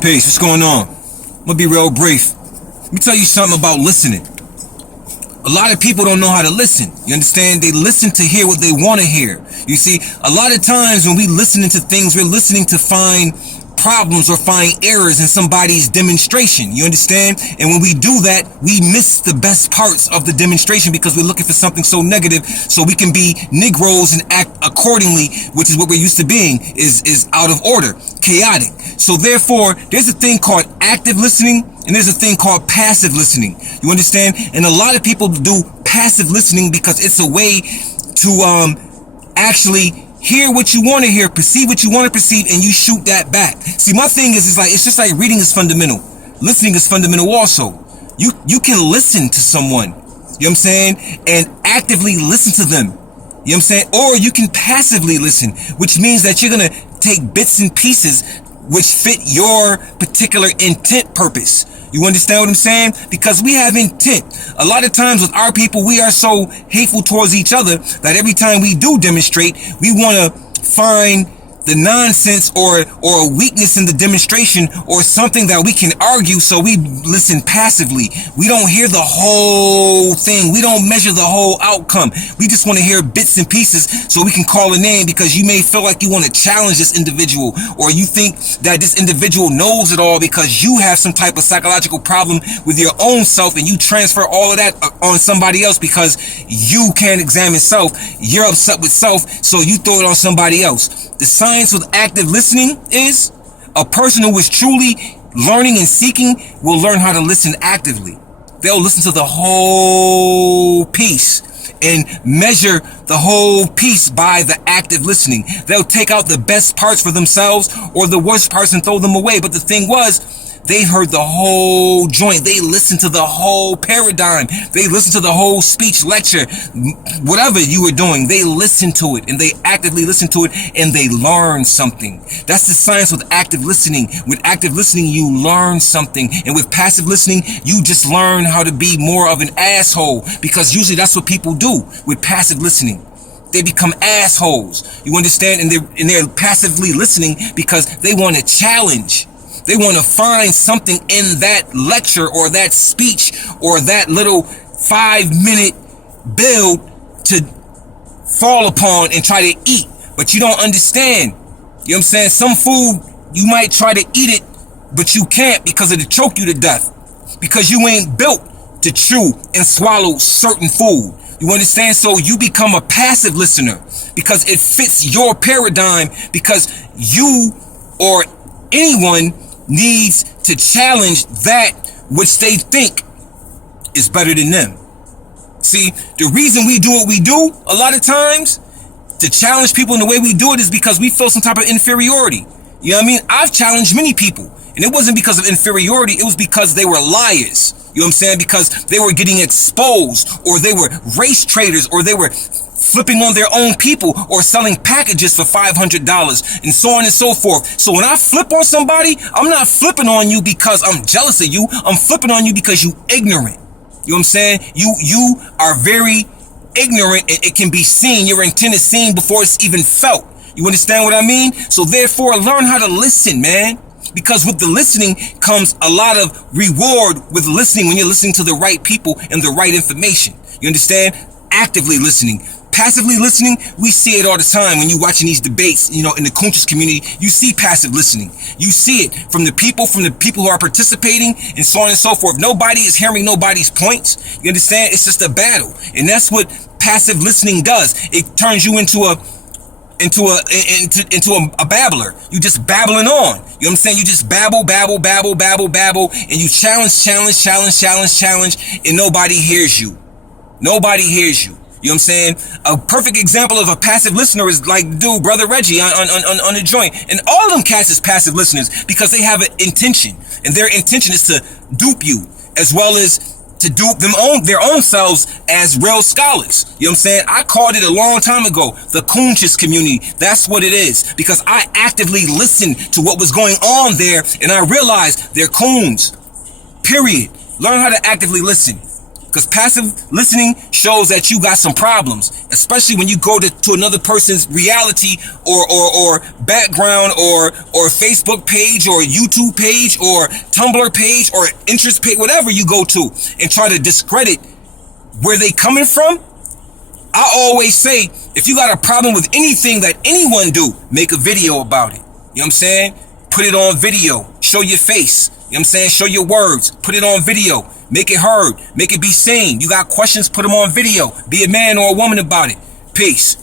Peace, what's going on? I'm gonna be real brief. Let me tell you something about listening. A lot of people don't know how to listen. You understand? They listen to hear what they want to hear. You see, a lot of times when we listening to things, we're listening to find problems or find errors in somebody's demonstration. You understand? And when we do that, we miss the best parts of the demonstration because we're looking for something so negative, so we can be Negroes and act accordingly, which is what we're used to being, is out of order, chaotic. So therefore, there's a thing called active listening and there's a thing called passive listening. You understand? And a lot of people do passive listening because it's a way to actually hear what you want to hear, perceive what you want to perceive, and you shoot that back. See, my thing is it's just like reading is fundamental. Listening is fundamental also. You can listen to someone, you know what I'm saying, and actively listen to them. You know what I'm saying? Or you can passively listen, which means that you're going to take bits and pieces which fit your particular intent purpose. You understand what I'm saying? Because we have intent. A lot of times with our people, we are so hateful towards each other that every time we do demonstrate, we want to find the nonsense or a weakness in the demonstration or something that we can argue, so we listen passively. We don't hear the whole thing. We don't measure the whole outcome. We just want to hear bits and pieces so we can call a name, because you may feel like you want to challenge this individual, or you think that this individual knows it all because you have some type of psychological problem with your own self, and you transfer all of that on somebody else because you can't examine self. You're upset with self, so you throw it on somebody else. The science with active listening is a person who is truly learning and seeking will learn how to listen actively. They'll listen to the whole piece and measure the whole piece by the active listening. They'll take out the best parts for themselves or the worst parts and throw them away. But the thing was, they heard the whole joint. They listened to the whole paradigm. They listened to the whole speech, lecture, whatever you were doing. They listened to it, and they actively listened to it, and they learned something. That's the science with active listening. With active listening, you learn something. And with passive listening, you just learn how to be more of an asshole, because usually that's what people do with passive listening. They become assholes. You understand? And they're passively listening because they want to challenge. They want to find something in that lecture or that speech or that little 5-minute build to fall upon and try to eat. But you don't understand. You know what I'm saying? Some food, you might try to eat it, but you can't because it'll choke you to death. Because you ain't built to chew and swallow certain food. You understand? So you become a passive listener because it fits your paradigm, because you or anyone needs to challenge that which they think is better than them. See, the reason we do what we do a lot of times to challenge people in the way we do it is because we feel some type of inferiority. You know what I mean? I've challenged many people, and it wasn't because of inferiority. It was because they were liars. You know what I'm saying? Because they were getting exposed, or they were race traders, or they were flipping on their own people, or selling packages for $500, and so on and so forth. So when I flip on somebody, I'm not flipping on you because I'm jealous of you. I'm flipping on you because you ignorant. You know what I'm saying? You are very ignorant, and it can be seen. Your intent is seen before it's even felt. You understand what I mean? So therefore, learn how to listen, man. Because with the listening comes a lot of reward with listening, when you're listening to the right people and the right information. You understand? Actively listening. Passively listening, we see it all the time when you're watching these debates, you know, in the conscious community. You see passive listening. You see it from the people who are participating, and so on and so forth. Nobody is hearing nobody's points. You understand? It's just a battle. And that's what passive listening does. It turns you into a babbler. You just babbling on. You know what I'm saying? You just babble, and you challenge, and nobody hears you. Nobody hears you. You know what I'm saying? A perfect example of a passive listener is like Brother Reggie on the joint. And all of them cats is passive listeners because they have an intention. And their intention is to dupe you, as well as to dupe their own selves as real scholars. You know what I'm saying? I called it a long time ago, the conscious community. That's what it is. Because I actively listened to what was going on there, and I realized they're coons. Period. Learn how to actively listen. Because passive listening shows that you got some problems, especially when you go to another person's reality or background or Facebook page or YouTube page or Tumblr page or interest page, whatever you go to, and try to discredit where they coming from. I always say, if you got a problem with anything that anyone do, make a video about it. You know what I'm saying? Put it on video. Show your face. You know what I'm saying? Show your words. Put it on video. Make it heard. Make it be seen. You got questions, put them on video. Be a man or a woman about it. Peace.